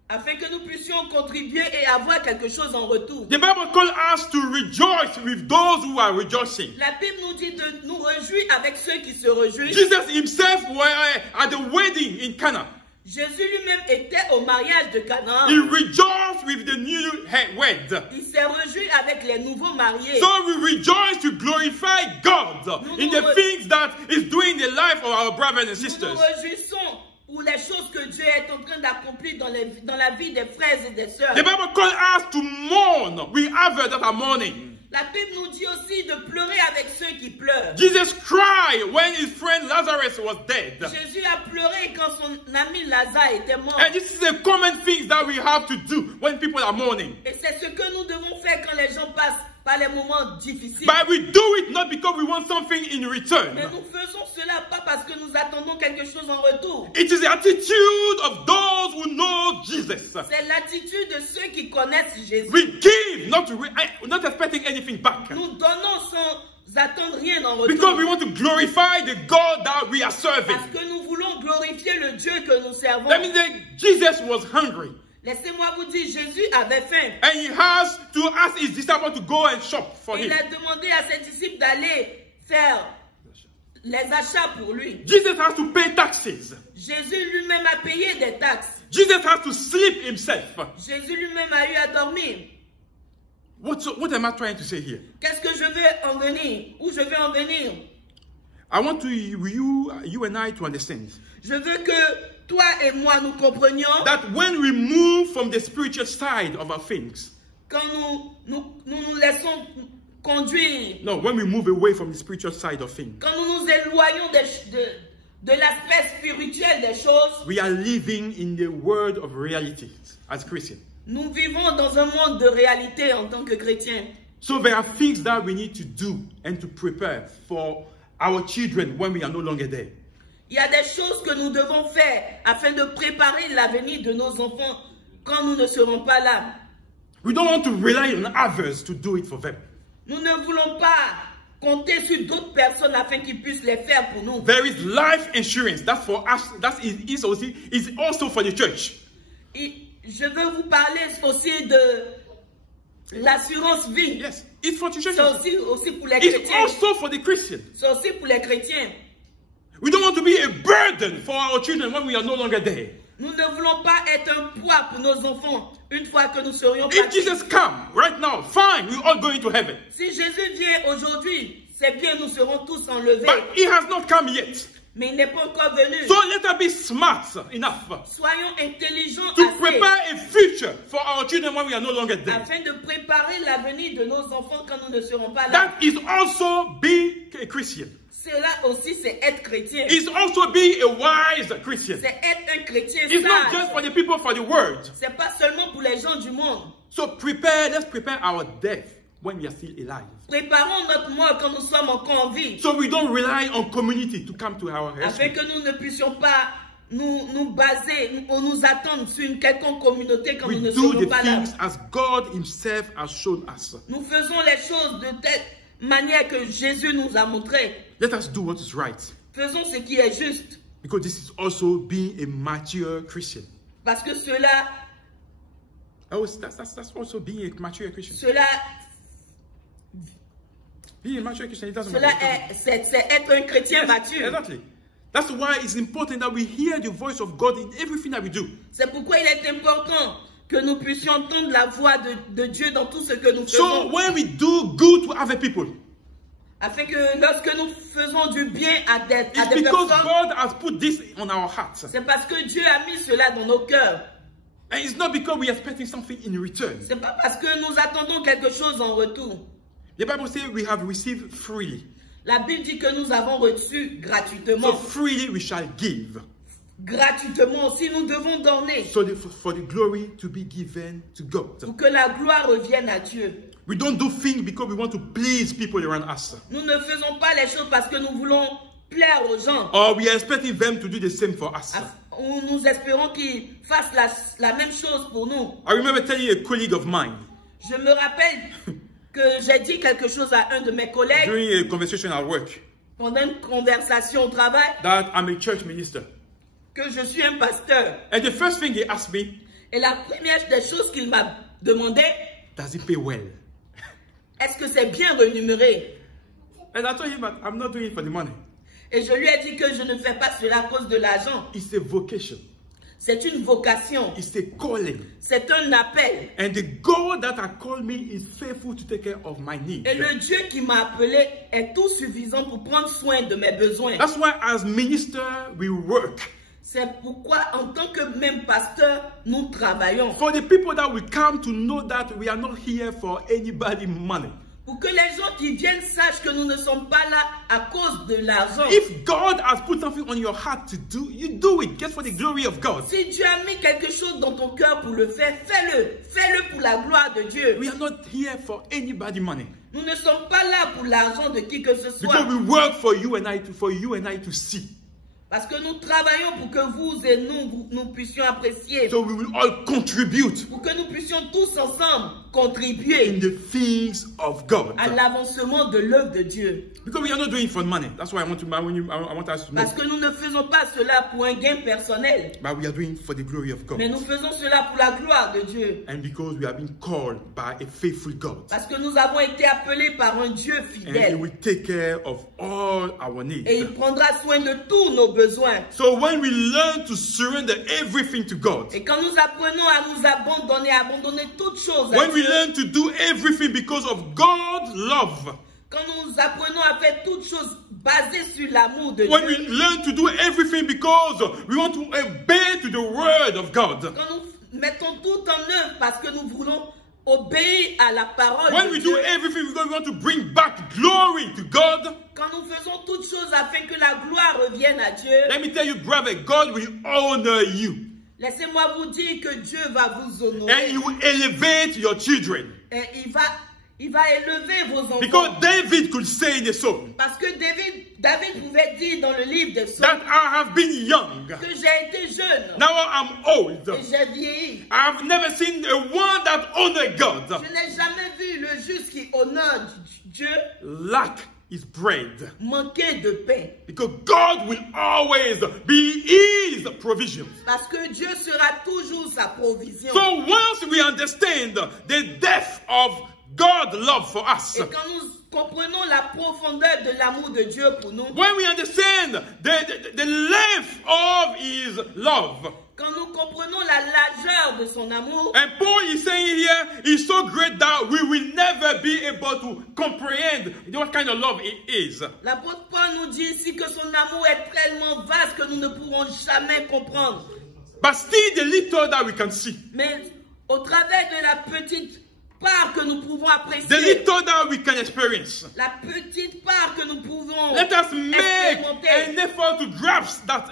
Afin que nous puissions contribuer et avoir quelque chose en retour. The Bible calls us to rejoice with those who are rejoicing. La Bible nous dit de nous réjouir avec ceux qui se réjouissent. Jesus himself was at the wedding in Cana. Jésus lui-même était au mariage de Canaan. He rejoiced with the newlywed. Il s'est réjoui avec les nouveaux mariés. So we rejoice to glorify God in the things that is doing the life of our brothers and Nous sisters. nous réjouissons pour les choses que Dieu est en train d'accomplir dans la vie des frères et des sœurs. The Bible calls us to mourn with others that are mourning. La Bible nous dit aussi de pleurer avec ceux qui pleurent. Jesus cried when his friend Lazarus was dead. Jésus a pleuré quand son ami Lazare était mort. And this is a common thing that we have to do when people are mourning. Et c'est ce que nous devons faire quand les gens passent par les moments difficiles. But we do it not because we want something in return. Mais nous faisons cela pas parce que nous attendons quelque chose en retour. It is the attitude of those who know Jesus. C'est l'attitude de ceux qui connaissent Jésus. We give, not expecting anything back. Nous donnons sans attendre rien en retour. Because we want to glorify the God that we are serving. Parce que nous voulons glorifier le Dieu que nous servons. That means that Jesus was hungry. Laissez-moi vous dire, Jésus avait faim. And he has to ask his disciples to go and shop for Il him. a demandé à ses disciples d'aller faire les achats pour lui. Jesus has to pay taxes. Jésus lui-même a payé des taxes. Jesus has to sleep himself. Jésus lui-même a eu à dormir. What am I trying to say here? Qu'est-ce que je veux en venir? Où je veux en venir? I want you and I to understand Je veux que toi et moi nous comprenions that when we move from the spiritual side of our things, quand nous laissons conduire, no, when we move away from the spiritual side of things, quand nous nous éloignons de l'aspect spirituel des choses, we are living in the world of reality as Christians. nous vivons dans un monde de réalité en tant que chrétiens. So there are things that we need to do and to prepare for our children when we are no longer there. Il y a des choses que nous devons faire afin de préparer l'avenir de nos enfants quand nous ne serons pas là. We don't want to rely on others to do it for them. Nous ne voulons pas compter sur d'autres personnes afin qu'ils puissent les faire pour nous. There is life insurance. That's for us. That is also for the church. Et je veux vous parler aussi de l'assurance vie. Yes, it's for the church. C'est aussi pour les It's chrétiens. also for the Christian. C'est aussi pour les chrétiens. We don't want to be a burden for our children when we are no longer there. Nous ne voulons pas être un poids pour nos enfants une fois que nous serions If partis. Jesus come right now, fine, we're all going to heaven. Si Jésus vient aujourd'hui, c'est bien, nous serons tous enlevés. But he has not come yet. Mais il n'est pas encore venu. So let us be smart enough Soyons intelligents to assez prepare a future for our children when we are no longer there. afin de préparer l'avenir de nos enfants quand nous ne serons pas là. That is also being a Christian. Cela aussi, c'est être chrétien. It's also being a wise Christian. C'est être un chrétien It's not sage. just for the people for the world. C'est pas seulement pour les gens du monde. So let's prepare our death when we are still alive. Préparons notre mort quand nous sommes encore en vie. So we don't rely on community to come to our Afin rescue. que nous ne puissions pas nous baser ou nous attendre sur une quelconque communauté quand We nous ne do serons the pas là. things as God himself has shown us. Nous faisons les choses de telle manière que Jésus nous a montré. Let us do what is right. Faisons ce qui est juste. Because this is also being a mature Christian. Parce que cela That's also being a mature Christian. Being a mature Christian, it doesn't matter. c'est être un chrétien mature. Exactly. That's why it's important that we hear the voice of God in everything that we do. C'est pourquoi il est important que nous puissions entendre la voix de Dieu dans tout ce que nous So faisons. when we do good to other people, Afin que lorsque nous faisons du bien à des it's because personnes, God has put this on our hearts. c'est parce que Dieu a mis cela dans nos cœurs. And it's not because we are expecting something in return. C'est pas parce que nous attendons quelque chose en retour. The Bible says we have received freely. La Bible dit que nous avons reçu gratuitement. So freely we shall give. Gratuitement aussi, nous devons donner So for the glory to be given to God. pour que la gloire revienne à Dieu. We don't do things because we want to please people around us. Nous ne faisons pas les choses parce que nous voulons plaire aux gens. Or we are expecting them to do the same for us. Ou nous espérons qu'ils fassent la même chose pour nous. I remember telling a colleague of mine Je me rappelle que j'ai dit quelque chose à un de mes collègues during a conversation at work pendant une conversation au travail, that I'm a church minister. que je suis un pasteur. And the first thing he asked me, Et la première des choses qu'il m'a demandé, does it pay well? est-ce que c'est bien rémunéré? And I told him that I'm not doing it for the money. Et je lui ai dit que je ne fais pas cela à cause de l'argent. It's a vocation. C'est une vocation. It's a calling. C'est un appel. And the God that has called me is faithful to take care of my needs. Et le Dieu qui m'a appelé est tout suffisant pour prendre soin de mes besoins. That's why as minister we work. C'est pourquoi en tant que même pasteur, nous travaillons. For the people that will come to know that we are not here for anybody's money. Pour que les gens qui viennent sachent que nous ne sommes pas là à cause de l'argent. If God has put something on your heart to do, you do it just for the glory of God. Si Dieu a mis quelque chose dans ton cœur pour le faire, fais-le. Fais-le pour la gloire de Dieu. We are not here for anybody's money. Nous ne sommes pas là pour l'argent de qui que ce soit. Because we work for you and I to see. Parce que nous travaillons pour que vous et nous puissions apprécier. So we will all contribute Pour que nous puissions tous ensemble contribuer in the things of God. à l'avancement de l'œuvre de Dieu. Because we are not doing it for money. That's why I want us to know. Parce que nous ne faisons pas cela pour un gain personnel. But we are doing it for the glory of God. Mais nous faisons cela pour la gloire de Dieu. And because we have been called by a faithful God. Parce que nous avons été appelés par un Dieu And He fidèle. will take care of all our needs. Et il prendra soin de tous nos besoins. So when we learn to surrender everything to God, Et quand nous apprenons à nous abandonner, à abandonner toutes choses à when we Dieu, learn to do everything because of God's love, quand nous apprenons à faire toutes choses basées sur l'amour de when we Dieu, learn to do everything because we want to obey to the word of God, quand nous mettons tout en œuvre parce que nous voulons obéir à la parole when de we Dieu, do everything because we want to bring back glory to God, quand nous faisons toutes choses afin que la gloire revienne à Dieu, let me tell you, brother, God will honor you. laissez-moi vous dire que Dieu va vous honorer. And He will elevate your children. Et il va élever vos enfants. Because David could say in the psalm Parce que David pouvait dire dans le livre des that psaumes I have been young, que j'ai été jeune now I'm old. et j'ai vieilli. I have never seen a one that honored God Je n'ai jamais vu le juste qui honore Dieu lack his bread. manquer de pain. Because God will always be His provision. Parce que Dieu sera toujours sa provision. So once we understand the depth of God's love for us, Et quand nous comprenons la profondeur de l'amour de Dieu pour nous, when we understand the length of His love, quand nous comprenons la largeur de son amour, and Paul is saying here, is so great that we will never be able to comprehend what kind of love it is. l'apôtre Paul nous dit ici que son amour est tellement vaste que nous ne pourrons jamais comprendre. But still the little that we can see, Mais au travers de la petite part que nous pouvons the apprécier, little that we can experience, la petite part que nous pouvons let us make expérimenter, an effort to grasp that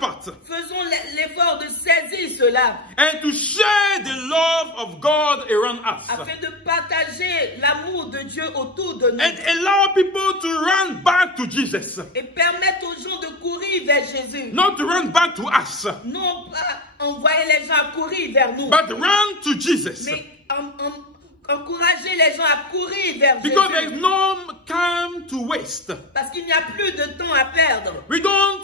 part faisons l'effort de saisir cela and to share the love of God around us afin de partager l'amour de Dieu autour de nous and allow people to run back to Jesus, et permettre aux gens de courir vers Jésus. not to run back to us, Non pas envoyer les gens à courir vers nous, but run to Jesus. mais encourager les gens à courir vers Because there is Jésus. no time to waste. Parce qu'il n'y a plus de temps à perdre. We don't,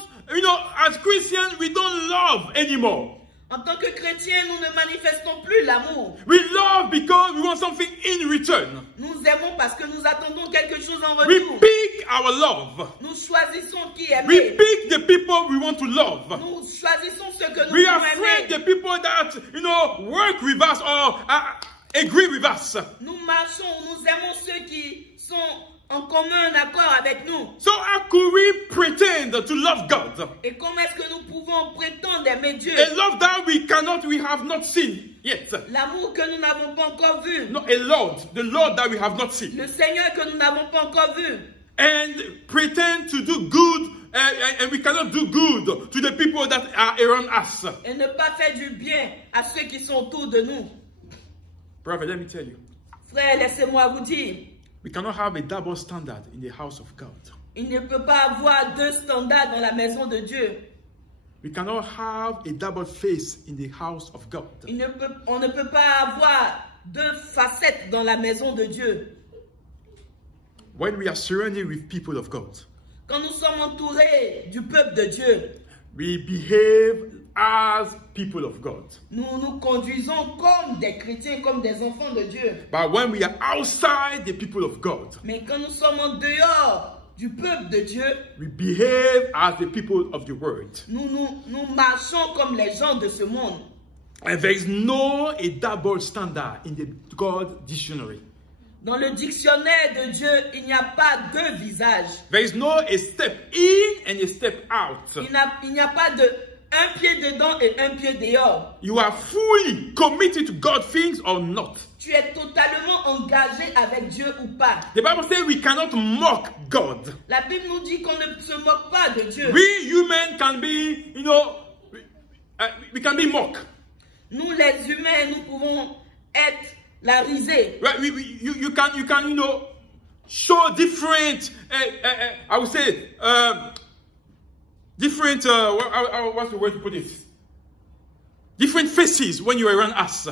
as Christians, we don't love anymore. En tant que chrétiens, nous ne manifestons plus l'amour. We love because we want something in return. Nous aimons parce que nous attendons quelque chose en We retour. pick our love. Nous choisissons qui We aimer. pick the people we want to love. Nous choisissons ceux que nous We voulons are friends aimer. the people that, work with us or agree with us. Nous marchons, nous aimons ceux qui sont en commun accord avec nous. So how could we pretend to love God? Et comment est-ce que nous pouvons prétendre aimer Dieu? A love that we have not seen yet. L'amour que nous n'avons pas encore vu. No, a Lord, the Lord that we have not seen. Le Seigneur que nous n'avons pas encore vu. And pretend to do good, and we cannot do good to the people that are around us. Et ne pas faire du bien à ceux qui sont autour de nous. Brother, let me tell you, Frère, laissez-moi vous dire, we cannot have a double standard in the house of God. il ne peut pas avoir deux standards dans la maison de Dieu. We cannot have a double face in the house of God. On ne peut pas avoir deux facettes dans la maison de Dieu. When we are surrounded with people of God, Quand nous sommes entourés du peuple de Dieu, we behave as people of God. nous nous conduisons comme des chrétiens, comme des enfants de Dieu. But when we are outside the people of God, Mais quand nous sommes en dehors du peuple de Dieu, we behave as the people of the world. nous marchons comme les gens de ce monde. And there is no a double standard in the God dictionary. Dans le dictionnaire de Dieu, il n'y a pas deux visages. There is no a step in and a step out. Il n'y a pas de un pied dedans et un pied dehors. You are fully committed to God things or not. Tu es totalement engagé avec Dieu ou pas. The Bible says we cannot mock God. La Bible nous dit qu'on ne se moque pas de Dieu. We humans can be, we can be mocked. Nous les humains, nous pouvons être la risée. Right? You can, show different, I would say, different, what's the word to put it? Different faces when you are around us.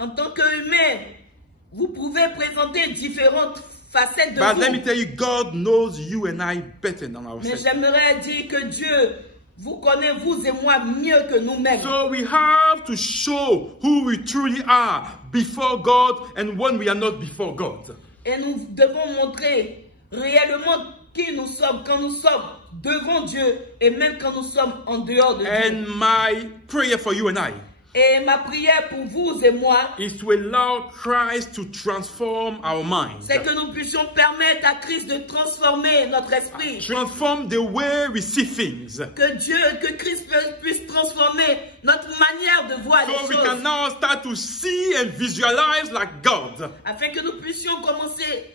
En tant qu'humain, vous pouvez présenter différentes facettes de But let me vous. tell you, God knows you and I better than Mais ourselves. j'aimerais dire que Dieu vous connaît, vous et moi, mieux que nous-mêmes. So we have to show who we truly are before God and when we are not before God. Et nous devons montrer réellement qui nous sommes quand nous sommes devant Dieu et même quand nous sommes en dehors de Dieu. And my prayer for you and I Et ma prière pour vous et moi, is to allow Christ to transform our minds. c'est que nous puissions permettre à Christ de transformer notre esprit. Transform the way we see things. Que Christ puisse transformer notre manière de voir les So we can choses. now start to see and visualize like God. Afin que nous puissions commencer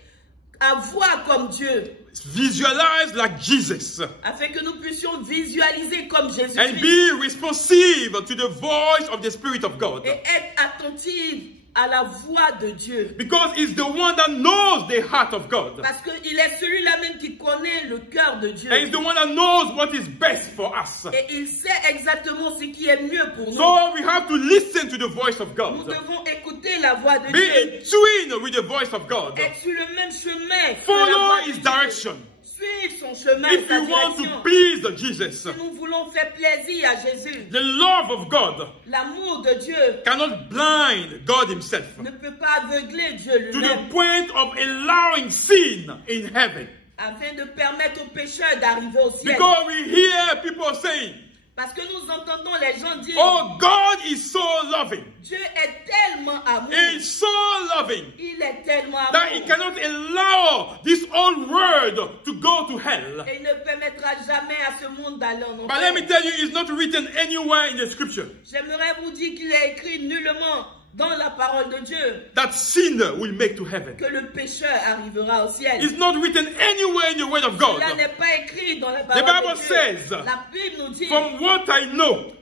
à voir comme Dieu. Visualize like Jesus. Afin que nous puissions visualiser comme And Jésus-Christ. be responsive to the voice of the Spirit of God. Et être attentive à la voix de Dieu. Because it's the one that knows the heart of God. Parce qu'il est celui-là même qui connaît le cœur de Dieu. And it's the one that knows what is best for us. Et il sait exactement ce qui est mieux pour nous. So we have to listen to the voice of Nous God. devons écouter la voix de Be Dieu. in tune with the voice of God. Être sur le même chemin. que la Follow voix de his Dieu. direction. Suivre son chemin, If sa you want direction. to please Jesus, Si nous voulons faire plaisir à Jésus, the love of God l'amour de Dieu cannot blind God himself ne peut pas aveugler Dieu to the lui-même point of allowing sin in heaven. afin de permettre aux pécheurs d'arriver au ciel. Because we hear people saying, Parce que nous entendons les gens dire oh, God is so loving. Dieu est tellement amour. He is so loving Il est tellement that he amour. cannot allow this old world to go to hell. Et il ne permettra jamais à ce monde d'aller en But let me enfer. tell you, it's not written anywhere in the scripture J'aimerais vous dire qu'il est écrit nullement dans la parole de Dieu that sin will make to heaven. que le pécheur arrivera au ciel. It's not written anywhere in the word of God. Cela n'est pas écrit dans la The parole Bible de says, Dieu. La Bible nous dit, from what I know,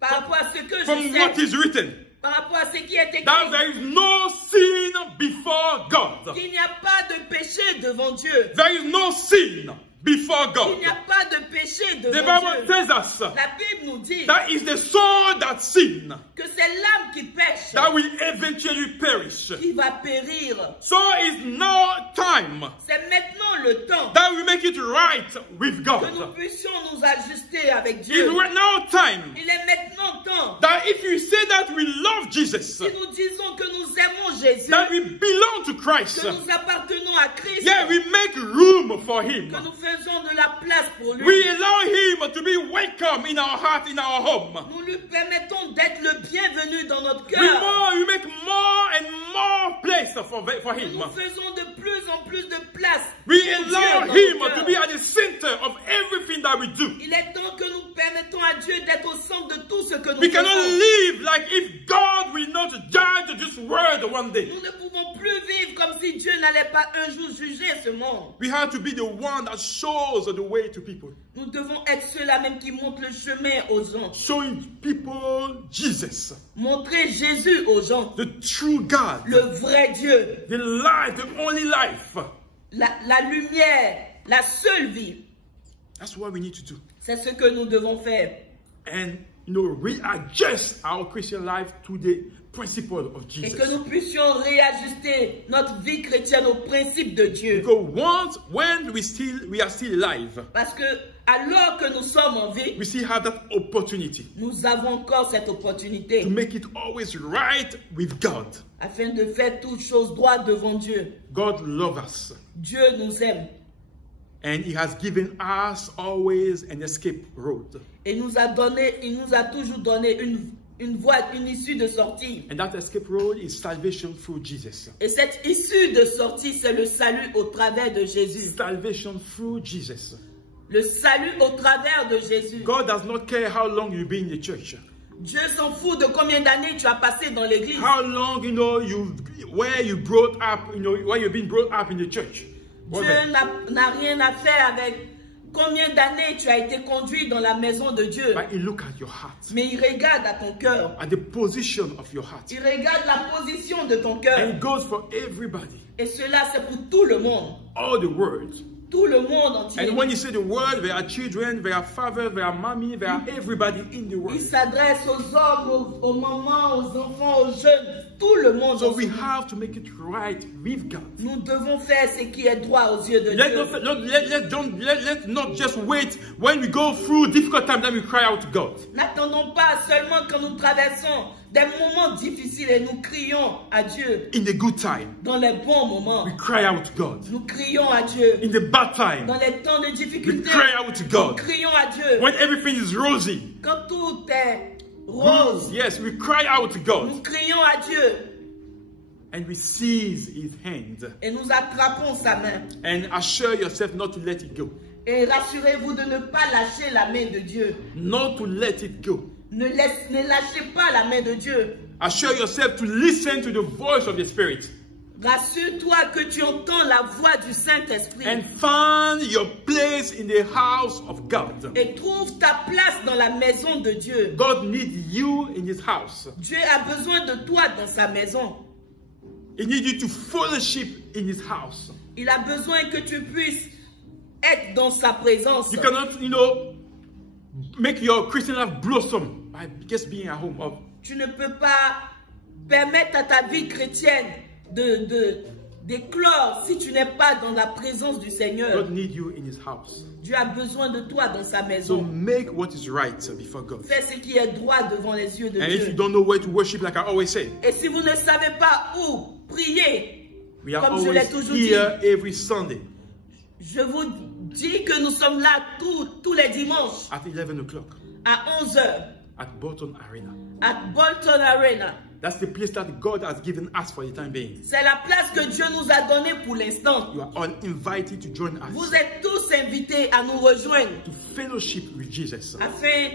par rapport à ce que from je what sais, is written, par rapport à ce qui est écrit, that there is no sin before God. qu'il n'y a pas de péché devant Dieu. There is no sin before God. Il n'y a pas de péché The devant Bible Dieu. tells us La Bible nous dit that is the soul that sin que c'est l'âme qui pêche that will eventually perish. qui va périr. So it's now time C'est maintenant le temps that that we make it right with God. Que nous puissions nous ajuster avec It's Dieu. right now time Il est maintenant temps. that if you say that we love Jesus, Si nous disons que nous aimons Jésus, that we belong to Christ, que nous appartenons à Christ, yeah, we make room for Him. que nous faisons de la place pour lui, We allow Him to be welcome in our heart, in our home. nous lui permettons d'être le bienvenu dans notre We cœur. make more and more place for Him. Nous faisons de plus en plus de place We pour Dieu allow dans Him notre to cœur. be at the center of everything that we do. Il est temps que nous permettons à Dieu d'être au centre de tout ce que nous We cannot faisons. live like if God will not judge this world one day. Nous ne pouvons plus vivre comme si Dieu n'allait pas un jour juger ce monde. We have to be the one that shows the way to people. Nous devons être ceux-là même qui montrent le chemin aux gens. Showing people Jesus, Montrer Jésus aux gens. the true God, Le vrai Dieu. the life, the only life. La lumière. La seule vie. That's what we need to do. C'est ce que nous devons faire. And, readjust our Christian life to the principle of Et Jesus. que nous puissions réajuster notre vie chrétienne au principe de Dieu. Because when we are still alive, Parce que alors que nous sommes en vie, we still have that opportunity nous avons encore cette opportunité to make it always right with God. afin de faire toutes choses droites devant Dieu. God loves us, Dieu nous aime and He has given us always an escape road. et il nous a toujours donné une voie, une issue de sortie. And that escape road is salvation through Jesus. Et cette issue de sortie, c'est le salut au travers de Jésus. Salvation through Jesus. Le salut au travers de Jésus. God does not care how long you've been in the church. Dieu s'en fout de combien d'années tu as passé dans l'église. How long, where you've been brought up in the church. Dieu n'a rien à faire avec combien d'années tu as été conduit dans la maison de Dieu. But He look at your heart, Mais il regarde à ton cœur. at the position of your heart. Il regarde la position de ton And cœur. it goes for everybody, Et cela, c'est pour tout le monde. all the world. Tout le monde entier. And when you say the world, there are children, there are fathers, there are mommy, there are everybody in the Il world. s'adresse aux hommes, aux mamans, aux enfants, aux jeunes. Tout le monde. So we have to make it right with God. Nous devons faire ce qui est droit aux yeux de Dieu. Let's not just wait when we go through difficult times, then we cry out to God. N'attendons pas seulement quand nous traversons des moments difficiles et nous crions à Dieu. In the good time, Dans les bons moments, we cry out to God. nous crions à Dieu. In the bad time, Dans les temps de we difficulté, cry out to nous God. crions à Dieu. When everything is rosy, Quand tout est rose, yes, we cry out to God. nous crions à Dieu And we seize His hand. et nous attrapons sa main. And assure yourself not to let it go. Et rassurez-vous de ne pas lâcher la main de Dieu. Not to let it go. Ne lâchez pas la main de Dieu. Assure yourself to listen to the voice of the Spirit. Rassure-toi que tu entends la voix du Saint-Esprit. And find your place in the house of God. Et trouve ta place dans la maison de Dieu. God needs you in His house. Dieu a besoin de toi dans sa maison. He needs you to fellowship in His house. Il a besoin que tu puisses être dans sa présence. You cannot, make your Christian life blossom by just being at home. Tu ne peux pas permettre à ta vie chrétienne d'éclore si tu n'es pas dans la présence du Seigneur. God needs you in His house. Dieu a besoin de toi dans sa So maison. make what is right before God. Fais ce qui est droit devant les yeux de And if you Dieu. don't know where to worship, like I always say, Et si vous ne savez pas où prier, we are comme je l'ai always toujours dit, here every Sunday je vous dis que nous sommes là tous les dimanches at 11 o'clock à 11h at Bolton Arena. à Bolton Arena. That's the place that God has given us for the time being. C'est la place que Dieu nous a donnée pour l'instant. You are all invited to join us Vous êtes tous invités à nous rejoindre to fellowship with Jesus, afin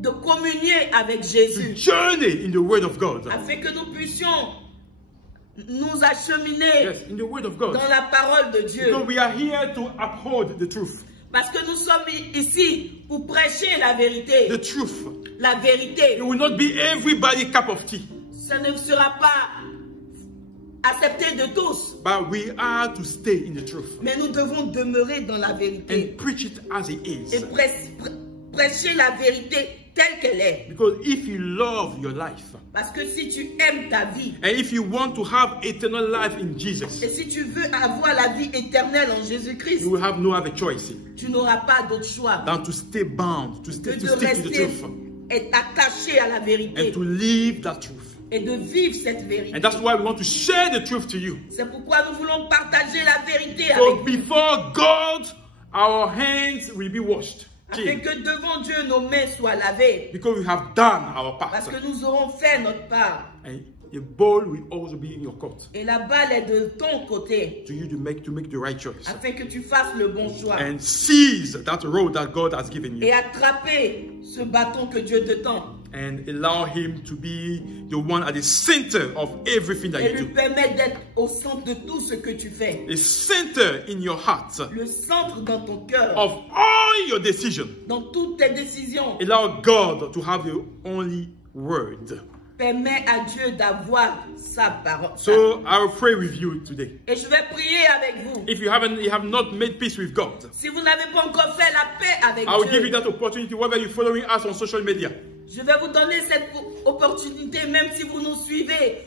de communier avec to Jésus, journey in the Word of God. afin que nous puissions nous acheminer Yes, in the Word of God. dans la parole de Dieu. Because we are here to uphold the truth. Parce que nous sommes ici pour prêcher la vérité. The truth. La vérité. It will not be everybody's cup of tea. Ça ne sera pas accepté de tous. But we are to stay in the truth Mais nous devons demeurer dans la vérité. and preach it as it Et is. prêcher la vérité telle qu'elle est. Because if you love your life, Parce que si tu aimes ta vie, and if you want to have eternal life in Jesus, et si tu veux avoir la vie éternelle en Jésus-Christ, you will have no other choice tu n'auras pas d'autre choix than to stay bound, to que stick de to the rester truth, et attaché à la vérité and to live that truth. et de vivre cette vérité. And that's why we want to share the truth to you. C'est pourquoi nous voulons partager la vérité So avec vous, before God, our hands will be washed. afin que devant Dieu nos mains soient lavées, Because we have done our part. parce que nous aurons fait notre part. And the ball will also be in your court. Et la balle est de ton côté, To you to make the right choice. afin que tu fasses le bon choix And seize that road that God has given et you. attraper ce bâton que Dieu te tend And allow Him to be the one at the center of everything that et you lui do. permettre d'être au centre de tout ce que tu fais. The center in your heart Le centre dans ton cœur, of all your decisions. dans toutes tes décisions. Allow God to have the only word. Permets à Dieu d'avoir sa parole. So I will pray with you today. Et je vais prier avec vous. If you have not made peace with God, Si vous n'avez pas encore fait la paix avec I will give you Dieu, that opportunity whether you're following us on social media. je vais vous donner cette opportunité, même si vous nous suivez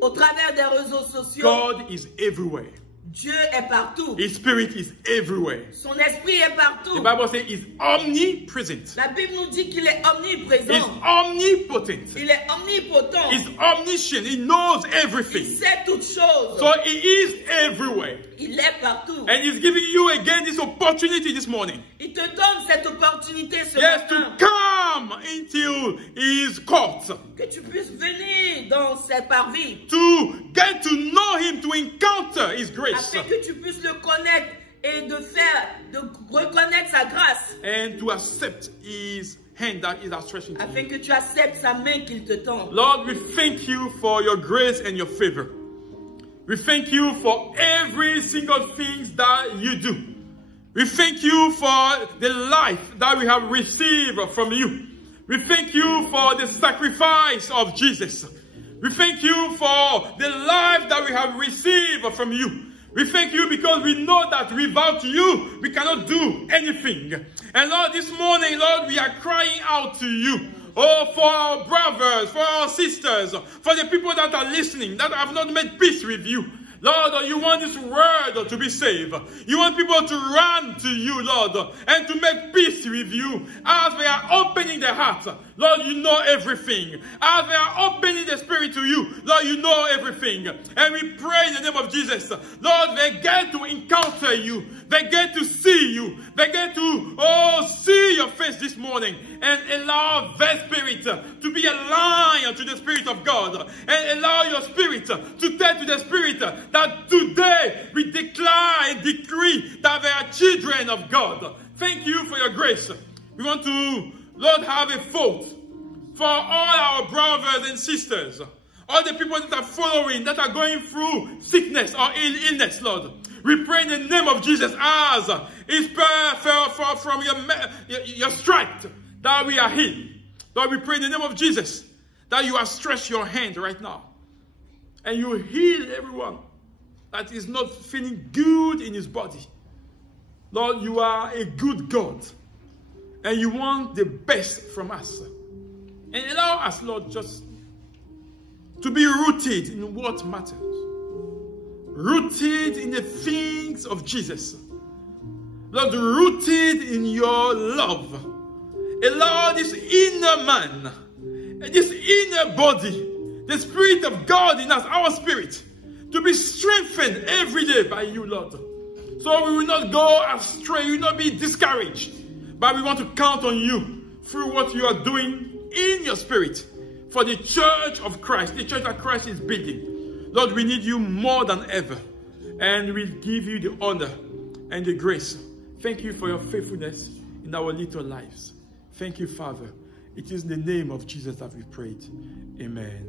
au travers des réseaux sociaux. God is everywhere. Dieu est partout. His spirit is everywhere. Son esprit est partout. The Bible says he's omnipresent. La Bible nous dit qu'il est He's omniprésent. omnipotent. Il est omnipotent. He's omniscient. He knows Il everything. sait toutes choses. So he is everywhere. Il est partout. And he's giving you again this opportunity this morning. Il te donne cette opportunité ce Yes, to matin. come into his court. Que tu puisses venir dans ses parvis. To get to know him, to encounter his grace. Afin que tu puisses le connaître et de reconnaître sa grâce. And to accept his hand that is outstretched to Afin you. que tu acceptes sa main qu'il te tend. Lord, we thank you for your grace and your favor. We thank you for every single thing that you do. We thank you for the life that we have received from you. We thank you for the sacrifice of Jesus. We thank you for the life that we have received from you. We thank you because we know that without you, we cannot do anything. And Lord, this morning, Lord, we are crying out to you. Oh, for our brothers, for our sisters, for the people that are listening, that have not made peace with you. Lord, you want this world to be saved. You want people to run to you, Lord, and to make peace with you as they are opening their hearts. Lord, you know everything. As they are opening the Spirit to you, Lord, you know everything. And we pray in the name of Jesus, Lord, they get to encounter you. They get to see you. They get to, see your face this morning and allow their spirit to be aligned to the Spirit of God. And allow your spirit to tell to the Spirit that today we declare and decree that they are children of God. Thank you for your grace. We want to, Lord, have a thought for all our brothers and sisters, all the people that are following, that are going through sickness or illness, Lord. We pray in the name of Jesus as is from your stripes that we are healed. Lord, we pray in the name of Jesus that you have stretched your hand right now and you heal everyone that is not feeling good in his body. Lord, you are a good God and you want the best from us. And allow us, Lord, just to be rooted in what matters. Rooted in the things of Jesus. Lord, rooted in your love. Allow this inner man, this inner body, the Spirit of God in us, our spirit, to be strengthened every day by you, Lord. So we will not go astray, we will not be discouraged, but we want to count on you through what you are doing in your spirit for the church of Christ, the church that Christ is building. Lord, we need you more than ever, and we'll give you the honor and the grace. Thank you for your faithfulness in our little lives. Thank you, Father. It is in the name of Jesus that we prayed. Amen.